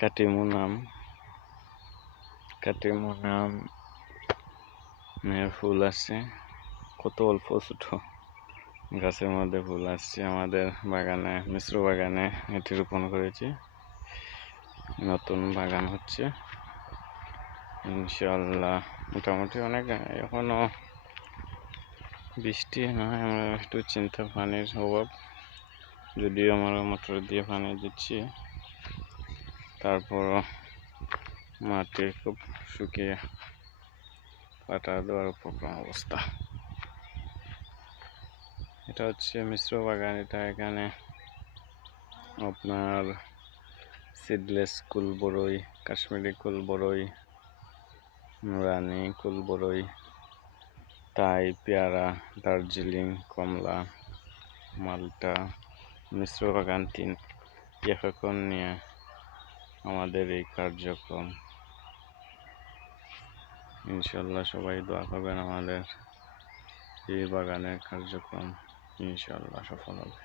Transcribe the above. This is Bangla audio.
কাটিমুনাম কাটিমুনাম ফুল আসছে, কত অল্প ছোট গাছের মধ্যে ফুল আসছে। আমাদের বাগানে, মিশ্র বাগানে এটি রোপণ করেছি। নতুন বাগান হচ্ছে ইনশাআল্লাহ। মোটামুটি অনেক, এখনো বৃষ্টি নয়, আমরা একটু চিন্তা, পানির অভাব। যদিও আমরা মোটর দিয়ে পানি দিচ্ছি, তারপরও মাটি খুব শুকিয়ে পাটা দেওয়ার উপক্রম অবস্থা। এটা হচ্ছে মিশ্র বাগান। এখানে আপনার সিডলেস কুল বড়ই, কাশ্মীরি কুল বড়ই, নুরানি কুল বড়ই, তাই, পেয়ারা, দার্জিলিং, কমলা, মালটা, মিশ্র বাগান 3 একর নিয়ে আমাদের এই কার্যক্রম। ইনশাল্লাহ সবাই দোয়া করবেন, আমাদের এই বাগানের কার্যক্রম ইনশাল্লাহ সফল হবে।